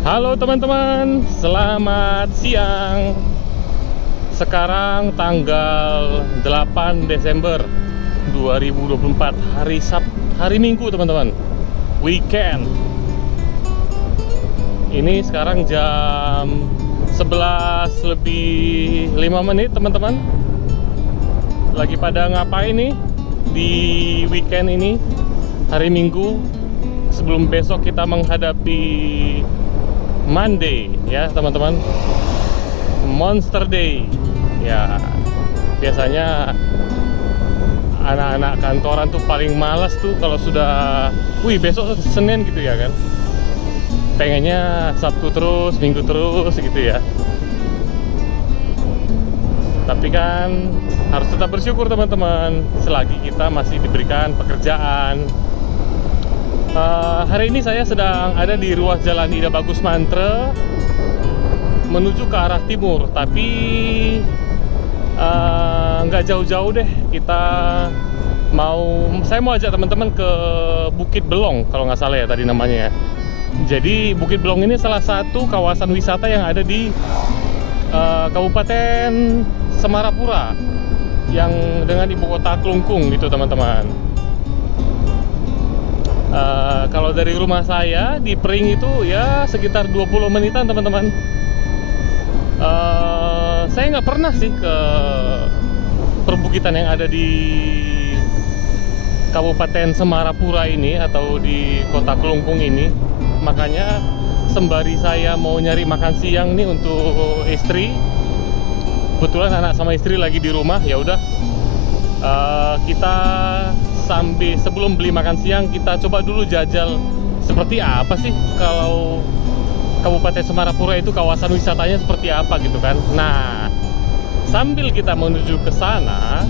Halo teman-teman, selamat siang. Sekarang tanggal 8 Desember 2024, hari Minggu teman-teman. Weekend. Ini sekarang jam 11 lebih 5 menit teman-teman. Lagi pada ngapain nih di weekend ini, hari Minggu, sebelum besok kita menghadapi Monday ya teman-teman, Monster Day ya. Biasanya anak-anak kantoran tuh paling malas tuh kalau sudah besok Senin gitu ya kan, pengennya Sabtu terus, Minggu terus gitu ya. Tapi kan harus tetap bersyukur teman-teman, selagi kita masih diberikan pekerjaan. Hari ini saya sedang ada di ruas jalan Ida Bagus Mantre menuju ke arah timur, tapi nggak jauh-jauh deh. Saya mau ajak teman-teman ke Bukit Belong kalau nggak salah ya tadi namanya ya. Jadi Bukit Belong ini salah satu kawasan wisata yang ada di Kabupaten Semarapura yang dengan ibu kota Klungkung gitu teman-teman. Kalau dari rumah saya di Pring itu ya sekitar 20 menitan teman-teman. Saya nggak pernah sih ke perbukitan yang ada di Kabupaten Semarapura ini atau di kota Klungkung ini. Makanya sembari saya mau nyari makan siang nih untuk istri, kebetulan anak sama istri lagi di rumah, ya udah kita sebelum beli makan siang kita coba dulu jajal seperti apa sih kalau Kabupaten Semarapura itu kawasan wisatanya seperti apa gitu kan. Nah, sambil kita menuju ke sana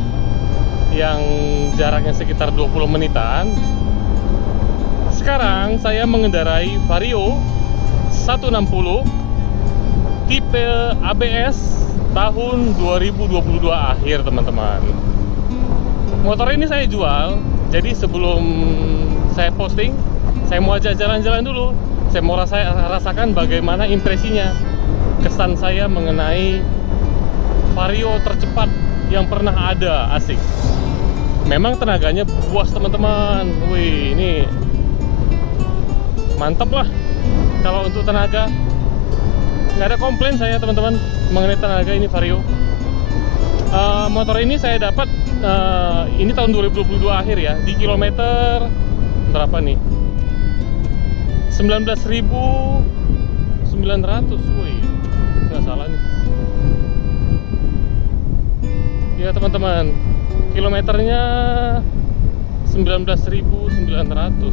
yang jaraknya sekitar 20 menitan, sekarang saya mengendarai Vario 160 tipe ABS tahun 2022 akhir teman-teman. Motor ini saya jual, jadi sebelum saya posting, saya mau ajak jalan-jalan dulu. Saya mau rasakan bagaimana impresinya, kesan saya mengenai Vario tercepat yang pernah ada. Asik. Memang tenaganya puas teman-teman. Wih, ini mantap lah. Kalau untuk tenaga, nggak ada komplain saya teman-teman mengenai tenaga ini Vario. Motor ini saya dapat ini tahun 2022 akhir ya, di kilometer berapa nih? 19.900, wih, nggak salah nih. Ya teman-teman, kilometernya 19.900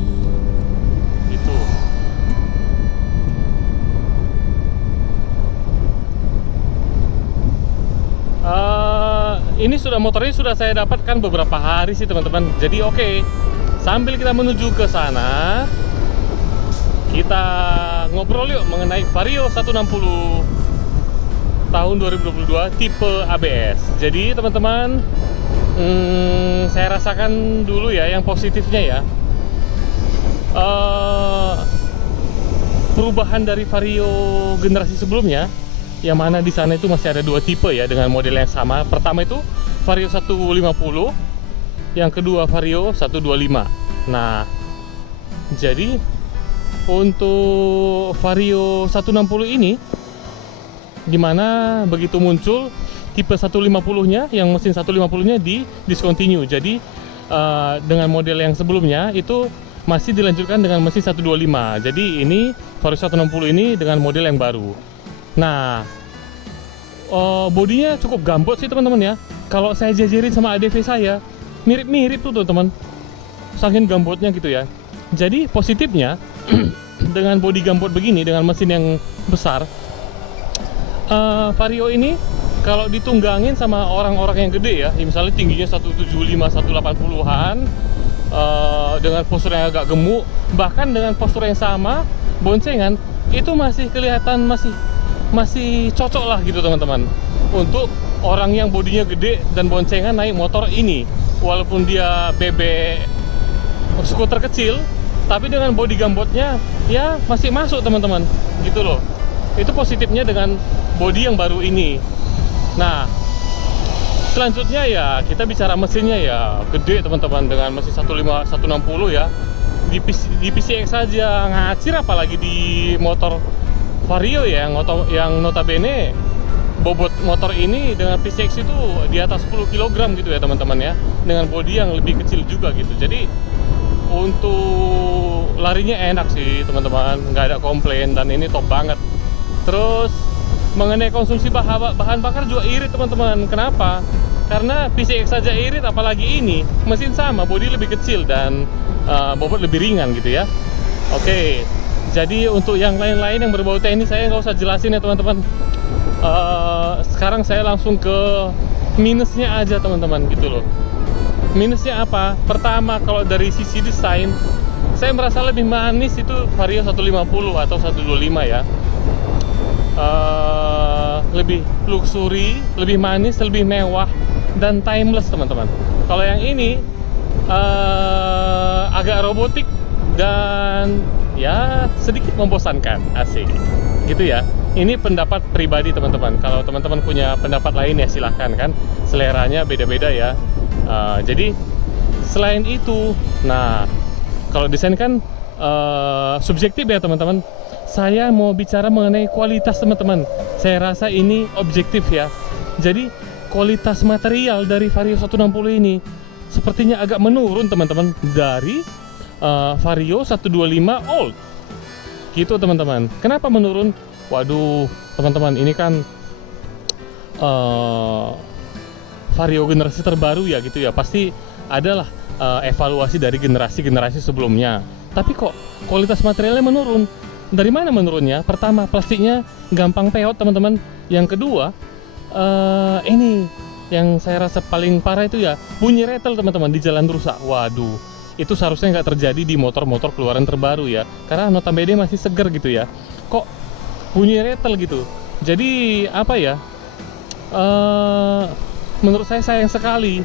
itu. Ini motor ini sudah saya dapatkan beberapa hari sih teman-teman. Jadi oke, sambil kita menuju ke sana, kita ngobrol yuk mengenai Vario 160 tahun 2022 tipe ABS. Jadi teman-teman, saya rasakan dulu ya yang positifnya ya. Perubahan dari Vario generasi sebelumnya, yang mana di sana itu masih ada dua tipe ya dengan model yang sama. Pertama itu Vario 150, yang kedua Vario 125. Nah, jadi untuk Vario 160 ini, dimana begitu muncul tipe 150-nya, yang mesin 150-nya di discontinue. Jadi dengan model yang sebelumnya itu masih dilanjutkan dengan mesin 125. Jadi ini Vario 160 ini dengan model yang baru. Nah, bodinya cukup gambot sih teman-teman ya. Kalau saya jajarin sama ADV saya, mirip-mirip tuh teman-teman, saking gambotnya gitu ya. Jadi positifnya dengan bodi gambot begini, dengan mesin yang besar, Vario ini kalau ditunggangin sama orang-orang yang gede ya, misalnya tingginya 175, 180-an, dengan postur yang agak gemuk, bahkan dengan postur yang sama, boncengan, itu masih kelihatan masih cocok lah gitu teman-teman, untuk orang yang bodinya gede dan boncengan naik motor ini. Walaupun dia bebek skuter kecil, tapi dengan body gambotnya ya masih masuk teman-teman, gitu loh. Itu positifnya dengan body yang baru ini. Nah, selanjutnya ya kita bicara mesinnya ya gede teman-teman, dengan mesin 160 ya. Di PCX saja ngacir, apalagi di motor Vario ya, yang notabene bobot motor ini dengan PCX itu di atas 10 kg gitu ya teman-teman ya, dengan bodi yang lebih kecil juga gitu. Jadi untuk larinya enak sih teman-teman, nggak ada komplain, dan ini top banget. Terus mengenai konsumsi bahan bakar juga irit teman-teman. Kenapa? Karena PCX saja irit, apalagi ini mesin sama, bodi lebih kecil dan bobot lebih ringan gitu ya. Oke, jadi untuk yang lain-lain yang berbau teknis saya nggak usah jelasin ya teman-teman. Sekarang saya langsung ke minusnya aja teman-teman, gitu loh. Minusnya apa? Pertama, kalau dari sisi desain, saya merasa lebih manis itu Vario 150 atau 125 ya. Lebih luxury, lebih manis, lebih mewah, dan timeless teman-teman. Kalau yang ini agak robotik dan ya sedikit membosankan, asik gitu ya. Ini pendapat pribadi teman-teman. Kalau teman-teman punya pendapat lain ya silahkan, kan seleranya beda-beda ya. Jadi selain itu, nah kalau desain kan subjektif ya teman-teman. Saya mau bicara mengenai kualitas teman-teman. Saya rasa ini objektif ya. Jadi kualitas material dari Vario 160 ini sepertinya agak menurun teman-teman dari Vario 125 old gitu teman-teman. Kenapa menurun? Waduh teman-teman, ini kan Vario generasi terbaru ya gitu ya. Pasti adalah evaluasi dari generasi-generasi sebelumnya. Tapi kok kualitas materialnya menurun? Dari mana menurunnya? Pertama, plastiknya gampang peot teman-teman. Yang kedua, ini yang saya rasa paling parah itu ya bunyi rattle teman-teman di jalan rusak. Waduh, itu seharusnya nggak terjadi di motor-motor keluaran terbaru ya, karena notabene masih seger gitu ya. Kok bunyi rattle gitu? Jadi apa ya? Menurut saya sayang sekali.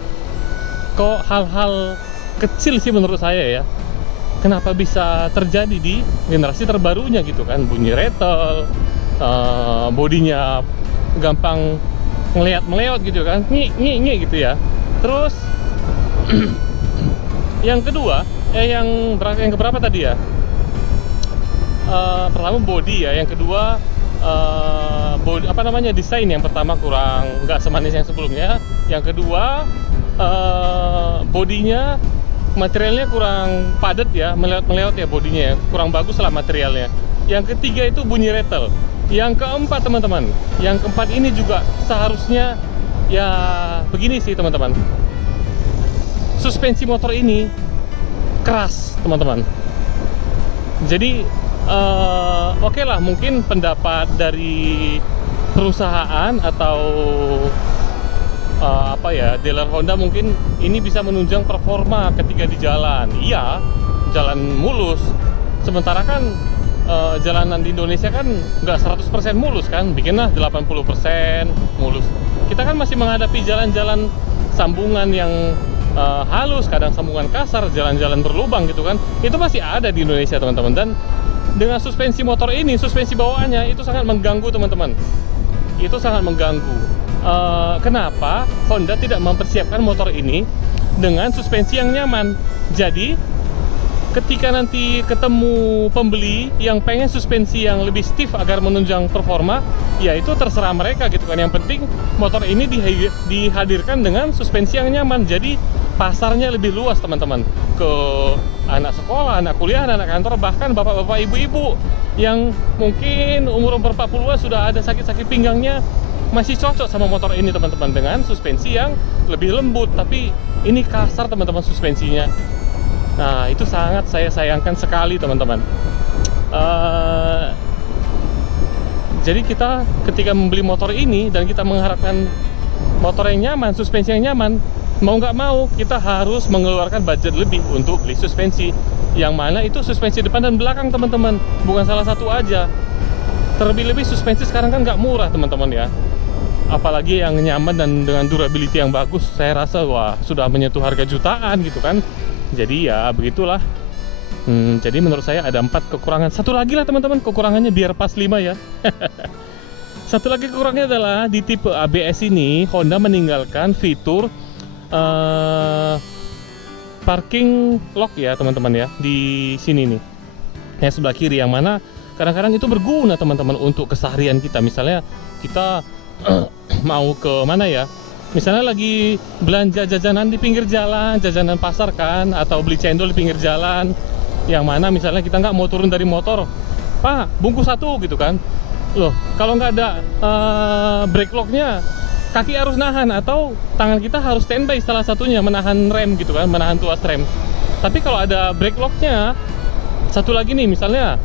Kok hal-hal kecil sih menurut saya ya. Kenapa bisa terjadi di generasi terbarunya gitu kan? Bunyi rattle, bodinya gampang meleot gitu kan, ngi gitu ya. Terus yang kedua, yang keberapa tadi ya? Pertama body ya, yang kedua body, desain. Yang pertama kurang, nggak semanis yang sebelumnya. Yang kedua bodinya, materialnya kurang padat ya, meleot ya bodinya ya, kurang bagus lah materialnya. Yang ketiga itu bunyi rattle. Yang keempat teman-teman, yang keempat ini juga seharusnya ya begini sih teman-teman. Suspensi motor ini keras teman-teman. Jadi oke lah, mungkin pendapat dari perusahaan atau dealer Honda mungkin ini bisa menunjang performa ketika di jalan. Iya, jalan mulus. Sementara kan jalanan di Indonesia kan nggak 100% mulus kan, bikinlah 80% mulus. Kita kan masih menghadapi jalan-jalan sambungan yang halus, kadang sambungan kasar, jalan-jalan berlubang gitu kan. Itu masih ada di Indonesia teman-teman. Dan dengan suspensi motor ini, suspensi bawaannya itu sangat mengganggu teman-teman. Itu sangat mengganggu. Kenapa Honda tidak mempersiapkan motor ini dengan suspensi yang nyaman? Jadi ketika nanti ketemu pembeli yang pengen suspensi yang lebih stiff agar menunjang performa, ya itu terserah mereka gitu kan. Yang penting motor ini dihadirkan dengan suspensi yang nyaman. Jadi pasarnya lebih luas teman-teman, ke anak sekolah, anak kuliah, anak kantor, bahkan bapak-bapak, ibu-ibu yang mungkin umur 40-an sudah ada sakit-sakit pinggangnya, masih cocok sama motor ini teman-teman, dengan suspensi yang lebih lembut. Tapi ini kasar teman-teman suspensinya. Nah itu sangat saya sayangkan sekali teman-teman. Jadi kita ketika membeli motor ini dan kita mengharapkan motor yang nyaman, suspensi yang nyaman, mau nggak mau kita harus mengeluarkan budget lebih untuk beli suspensi. Yang mana itu suspensi depan dan belakang teman-teman, bukan salah satu aja. Terlebih-lebih suspensi sekarang kan nggak murah teman-teman ya. Apalagi yang nyaman dan dengan durability yang bagus, saya rasa wah sudah menyentuh harga jutaan gitu kan. Jadi ya begitulah. Jadi menurut saya ada 4 kekurangan. Satu lagi lah teman-teman kekurangannya biar pas 5 ya. Satu lagi kekurangannya adalah di tipe ABS ini Honda meninggalkan fitur parking lock ya teman-teman ya, di sini nih yang sebelah kiri, yang mana kadang-kadang itu berguna teman-teman untuk keseharian kita. Misalnya kita mau ke mana ya, misalnya lagi belanja jajanan di pinggir jalan, jajanan pasar kan, atau beli cendol di pinggir jalan, yang mana misalnya kita nggak mau turun dari motor, Pak bungkus 1 gitu kan. Loh, kalau nggak ada brake locknya, kaki harus nahan atau tangan kita harus standby salah satunya menahan rem gitu kan, menahan tuas rem. Tapi kalau ada brake locknya, satu lagi nih misalnya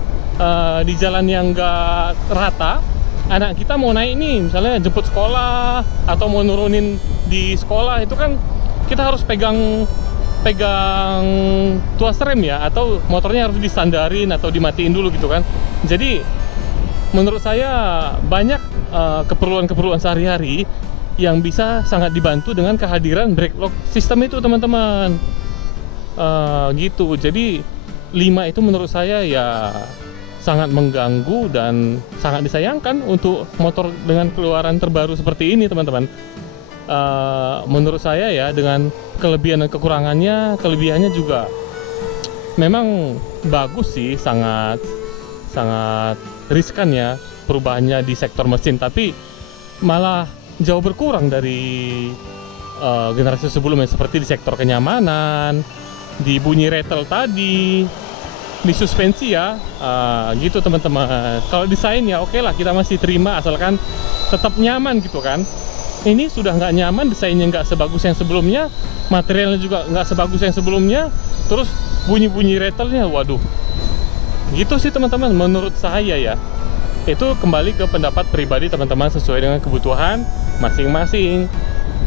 di jalan yang nggak rata, anak kita mau naik nih, misalnya jemput sekolah atau mau nurunin di sekolah, itu kan kita harus pegang tuas rem ya, atau motornya harus disandarin atau dimatiin dulu gitu kan. Jadi menurut saya banyak keperluan-keperluan sehari-hari yang bisa sangat dibantu dengan kehadiran brake lock sistem itu teman-teman. Gitu. Jadi 5 itu menurut saya ya sangat mengganggu dan sangat disayangkan untuk motor dengan keluaran terbaru seperti ini teman-teman. Menurut saya ya, dengan kelebihan dan kekurangannya, kelebihannya juga memang bagus sih, sangat riskan ya perubahannya di sektor mesin, tapi malah jauh berkurang dari generasi sebelumnya, seperti di sektor kenyamanan, di bunyi rattle tadi, di suspensi ya, gitu teman-teman. Kalau desain ya oke lah, kita masih terima asalkan tetap nyaman gitu kan. Ini sudah nggak nyaman, desainnya nggak sebagus yang sebelumnya, materialnya juga nggak sebagus yang sebelumnya, terus bunyi-bunyi rattle-nya, waduh. Gitu sih teman-teman, menurut saya ya. Itu kembali ke pendapat pribadi teman-teman sesuai dengan kebutuhan masing-masing.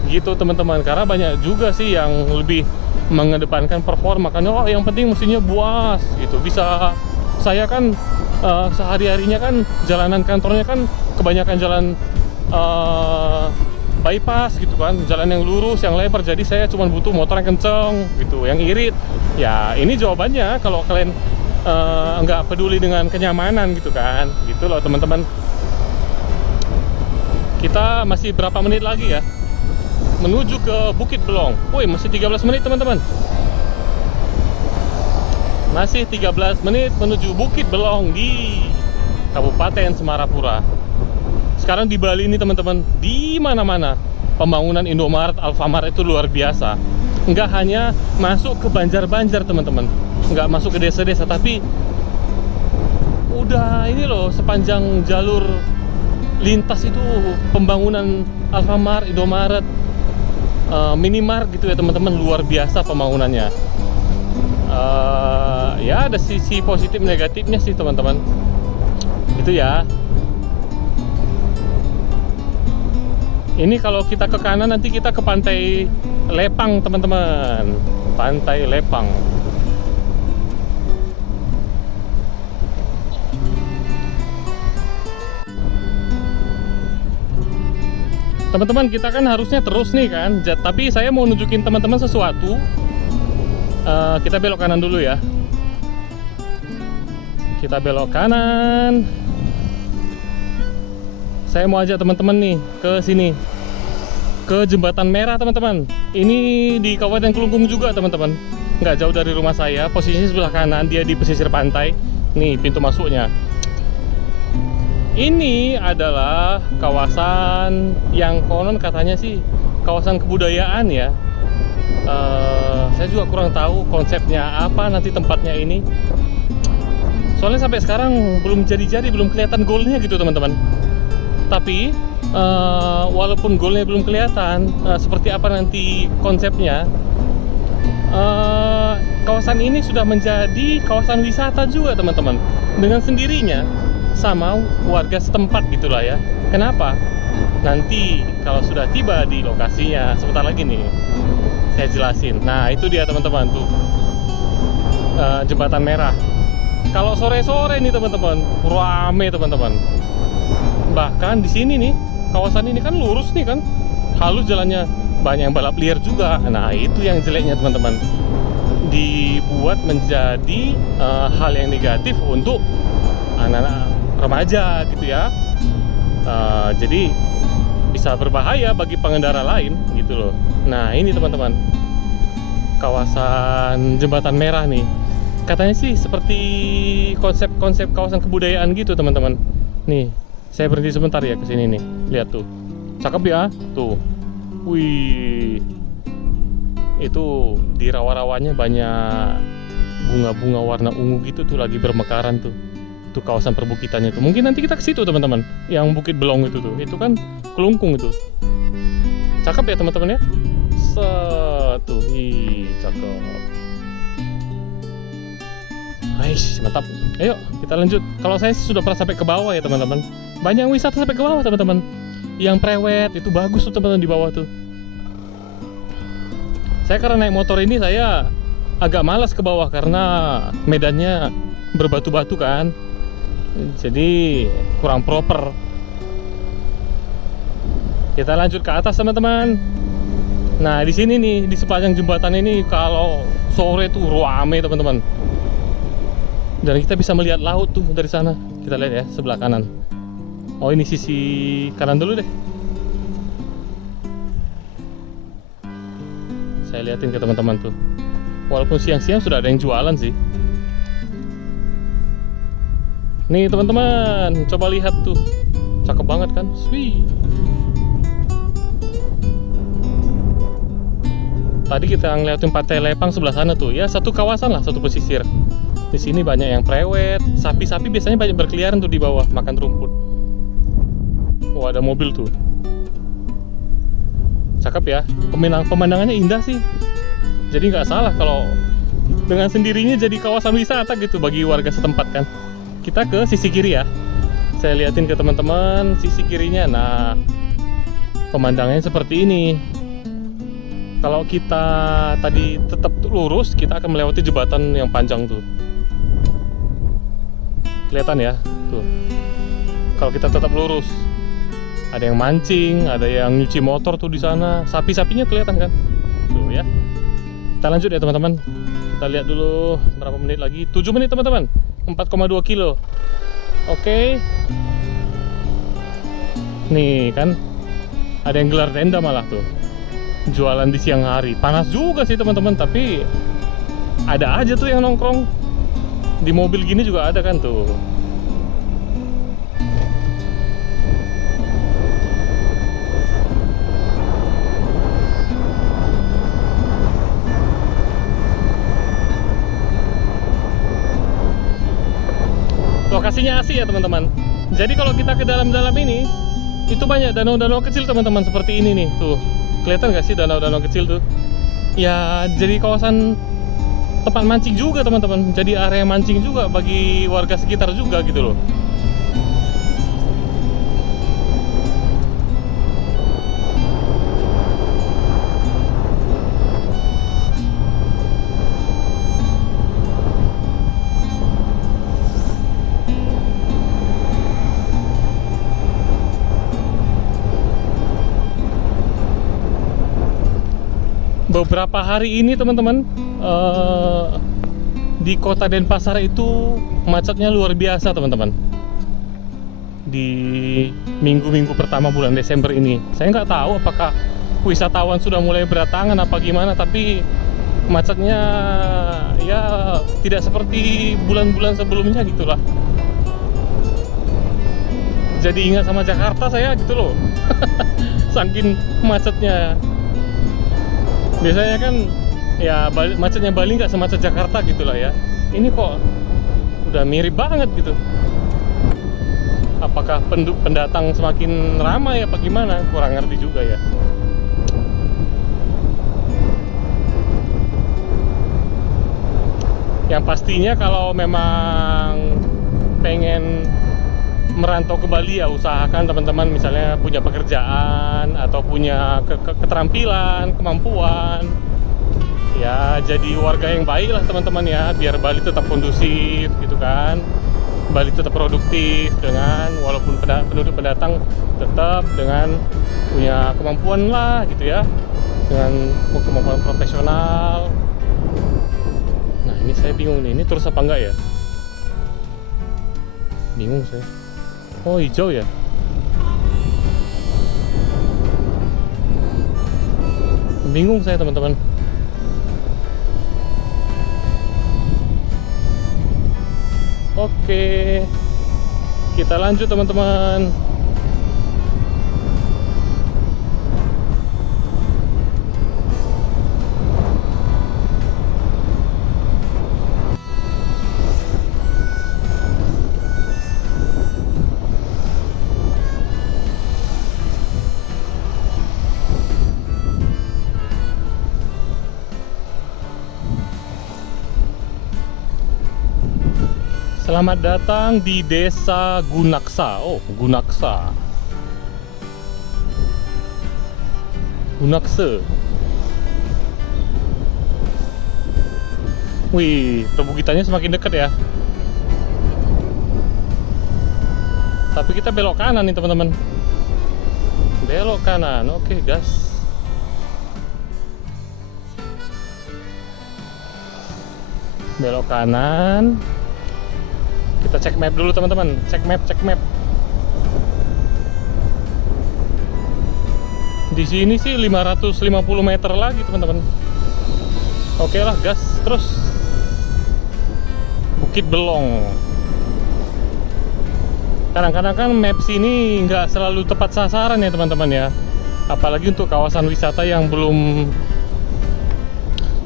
Gitu teman-teman, karena banyak juga sih yang lebih mengedepankan performa, kan oh yang penting mesinnya buas gitu. Bisa, saya kan sehari-harinya kan jalanan kantornya kan kebanyakan jalan bypass gitu kan, jalan yang lurus, yang lebar, jadi saya cuma butuh motor yang kenceng gitu, yang irit. Ya ini jawabannya kalau kalian nggak peduli dengan kenyamanan gitu kan, gitu loh teman-teman. Kita masih berapa menit lagi ya menuju ke Bukit Belong. Woi, masih 13 menit teman-teman. Masih 13 menit menuju Bukit Belong di Kabupaten Semarapura. Sekarang di Bali ini teman-teman, di mana-mana pembangunan Indomaret, Alfamart itu luar biasa. Nggak hanya masuk ke Banjar-Banjar teman-teman, nggak masuk ke desa-desa, tapi udah ini loh, sepanjang jalur lintas itu pembangunan Alfamart, Indomaret, Minimart gitu ya teman-teman, luar biasa pembangunannya. Ya ada sisi positif negatifnya sih teman-teman, itu ya. Ini kalau kita ke kanan nanti kita ke Pantai Lepang teman-teman, Pantai Lepang. Teman-teman, kita kan harusnya terus nih kan, tapi saya mau nunjukin teman-teman sesuatu. Kita belok kanan dulu ya. Kita belok kanan. Saya mau ajak teman-teman nih ke sini, ke Jembatan Merah teman-teman. Ini di Kabupaten Kelungkung juga teman-teman, nggak jauh dari rumah saya. Posisinya sebelah kanan, dia di pesisir pantai. Nih pintu masuknya. Ini adalah kawasan yang konon katanya sih kawasan kebudayaan ya. Saya juga kurang tahu konsepnya apa nanti tempatnya ini. Soalnya sampai sekarang belum jadi-jadi, belum kelihatan goalnya gitu teman-teman. Tapi walaupun goalnya belum kelihatan, seperti apa nanti konsepnya, kawasan ini sudah menjadi kawasan wisata juga teman-teman, dengan sendirinya sama warga setempat gitulah ya. Kenapa? Nanti kalau sudah tiba di lokasinya, sebentar lagi nih saya jelasin. Nah itu dia teman-teman tuh, Jembatan Merah. Kalau sore-sore nih teman-teman, rame teman-teman. Bahkan di sini nih, kawasan ini kan lurus nih kan, halus jalannya, banyak yang balap liar juga. Nah itu yang jeleknya teman-teman. dibuat menjadi hal yang negatif untuk anak-anak remaja gitu ya. Jadi bisa berbahaya bagi pengendara lain gitu loh. Nah ini teman-teman, kawasan Jembatan Merah nih, katanya sih seperti konsep kawasan kebudayaan gitu teman-teman. Nih saya berhenti sebentar ya ke sini nih, lihat tuh, cakep ya tuh. Wih, itu di rawa-rawanya banyak bunga-bunga warna ungu gitu tuh lagi bermekaran tuh. Itu kawasan perbukitannya tuh. Mungkin nanti kita ke situ teman-teman. Yang Bukit Belong itu tuh. Itu kan Kelungkung itu. Cakep ya teman-teman ya. Satu, cakep. Aish, mantap. Ayo kita lanjut. Kalau saya sih sudah pernah sampai ke bawah ya teman-teman. Banyak wisata sampai ke bawah teman-teman. Yang prewed itu bagus tuh teman-teman di bawah tuh. Saya karena naik motor ini saya agak malas ke bawah karena medannya berbatu-batu kan. Jadi kurang proper. Kita lanjut ke atas teman-teman. Nah di sini nih, di sepanjang jembatan ini kalau sore tuh rame teman-teman. Dan kita bisa melihat laut tuh dari sana. Kita lihat ya sebelah kanan. Oh ini sisi kanan dulu deh. Saya liatin ke teman-teman tuh. Walaupun siang-siang sudah ada yang jualan sih. Nih teman-teman, coba lihat tuh, cakep banget kan? Swih. Tadi kita ngeliatin Pantai Lepang sebelah sana tuh, ya satu kawasan lah, satu pesisir. Di sini banyak yang prewed, sapi-sapi biasanya banyak berkeliaran tuh di bawah makan rumput. Wah ada mobil tuh, cakep ya. Pemandangannya indah sih. Jadi nggak salah kalau dengan sendirinya jadi kawasan wisata gitu bagi warga setempat kan. Kita ke sisi kiri ya. Saya liatin ke teman-teman sisi kirinya. Nah, pemandangannya seperti ini. Kalau kita tadi tetap lurus, kita akan melewati jembatan yang panjang tuh. Kelihatan ya, tuh. Kalau kita tetap lurus, ada yang mancing, ada yang nyuci motor tuh di sana. Sapi-sapinya kelihatan kan? Tuh ya. Kita lanjut ya teman-teman. Kita lihat dulu berapa menit lagi. 7 menit teman-teman. 4,2 kilo. Oke. Nih kan ada yang gelar tenda malah tuh, jualan di siang hari. Panas juga sih teman-teman, tapi ada aja tuh yang nongkrong. Di mobil gini juga ada kan tuh. Lokasinya asik ya teman-teman. Jadi kalau kita ke dalam-dalam ini, itu banyak danau-danau kecil teman-teman seperti ini nih. Tuh, kelihatan gak sih danau-danau kecil tuh? Ya, jadi kawasan tempat mancing juga teman-teman. Jadi area mancing juga bagi warga sekitar juga gitu loh. Beberapa hari ini teman-teman, di kota Denpasar itu macetnya luar biasa teman-teman. Di minggu-minggu pertama bulan Desember ini, saya nggak tahu apakah wisatawan sudah mulai berdatangan apa gimana, tapi macetnya ya tidak seperti bulan-bulan sebelumnya gitulah. Jadi ingat sama Jakarta saya gitu loh. Saking macetnya. Biasanya kan ya macetnya Bali nggak semacet Jakarta gitulah ya. Ini kok udah mirip banget gitu. Apakah pendatang semakin ramai apa gimana? Kurang ngerti juga ya. Yang pastinya kalau memang pengen merantau ke Bali ya usahakan teman-teman misalnya punya pekerjaan atau punya keterampilan, kemampuan ya jadi warga yang baik lah teman-teman ya, biar Bali tetap kondusif gitu kan, Bali tetap produktif dengan walaupun penduduk pendatang tetap dengan punya kemampuan lah gitu ya, dengan kemampuan profesional. Ini saya bingung nih, ini terus apa enggak ya? Bingung saya. Oh, hijau ya? Bingung saya teman-teman. Oke, kita lanjut teman-teman. Selamat datang di Desa Gunaksa. Oh, Gunaksa. Gunakse. Wih, perbukitannya semakin dekat ya. Tapi kita belok kanan nih teman-teman. Belok kanan. Oke, gas. Belok kanan. Kita cek map dulu teman-teman. Cek map. Di sini sih 550 meter lagi teman-teman. Oke lah, gas terus. Bukit Belong. Kadang-kadang kan map sini nggak selalu tepat sasaran ya teman-teman ya. Apalagi untuk kawasan wisata yang belum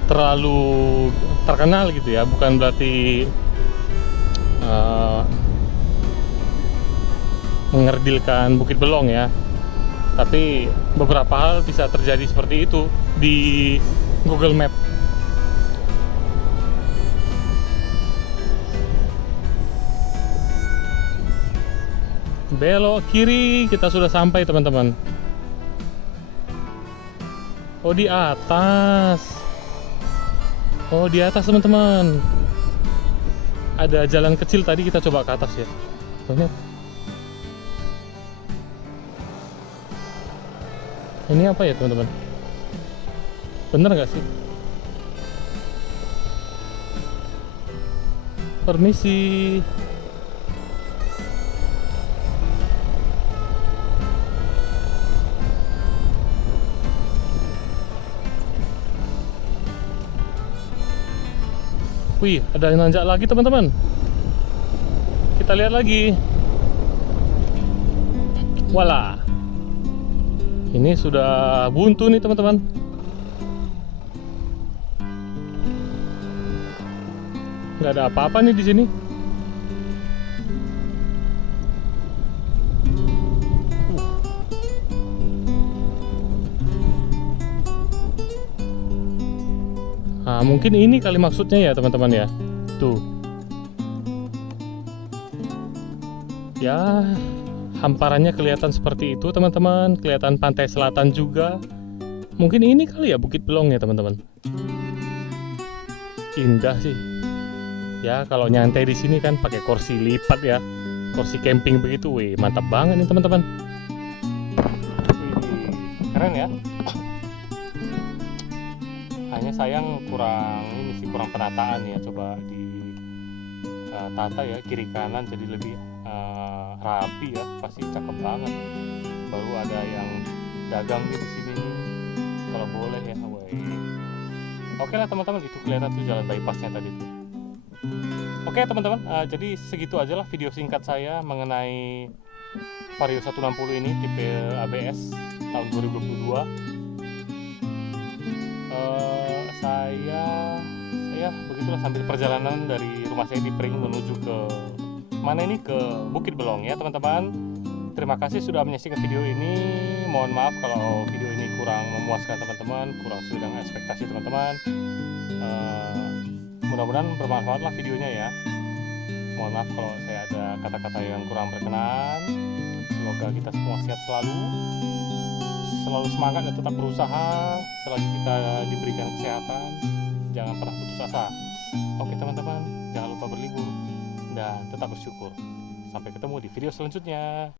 terlalu terkenal gitu ya. Bukan berarti mengerdilkan Bukit Belong ya, tapi beberapa hal bisa terjadi seperti itu di Google Map. Belok kiri, kita sudah sampai teman-teman. Oh, di atas. Oh, di atas teman-teman. Ada jalan kecil tadi, kita coba ke atas ya. Banyak. Ini apa ya teman-teman? Bener nggak sih? Permisi. Wih, ada yang nanjak lagi teman-teman. Kita lihat lagi. Walah. Ini sudah buntu nih teman-teman. Nggak ada apa-apa nih di sini. Nah, mungkin ini kali maksudnya ya teman-teman ya. Tuh. Ya, hamparannya kelihatan seperti itu teman-teman. Kelihatan pantai selatan juga. Mungkin ini kali ya Bukit Belong ya teman-teman. Indah sih. Ya, kalau nyantai di sini kan pakai kursi lipat ya. Kursi camping begitu. Wih, mantap banget nih teman-teman. Keren ya. Hanya sayang kurang penataan ya. Coba di tata ya kiri kanan jadi lebih rapi ya, pasti cakep banget. Baru ada yang dagang di sini kalau boleh ya. Oke lah teman-teman, itu kelihatan tuh jalan bypassnya tadi tuh. Oke teman-teman, jadi segitu aja lah video singkat saya mengenai Vario 160 ini tipe ABS tahun 2022. Saya begitulah sambil perjalanan dari rumah saya di Pring menuju ke mana ini, ke Bukit Belong ya teman-teman. Terima kasih sudah menyaksikan video ini. Mohon maaf kalau video ini kurang memuaskan teman-teman, kurang sesuai dengan ekspektasi teman-teman. Mudah-mudahan bermanfaat lah videonya ya. Mohon maaf kalau saya ada kata-kata yang kurang berkenan. Semoga kita semua sehat selalu semangat dan tetap berusaha selagi kita diberikan kesehatan. Jangan pernah putus asa. Oke teman-teman, jangan lupa berlibur dan tetap bersyukur. Sampai ketemu di video selanjutnya.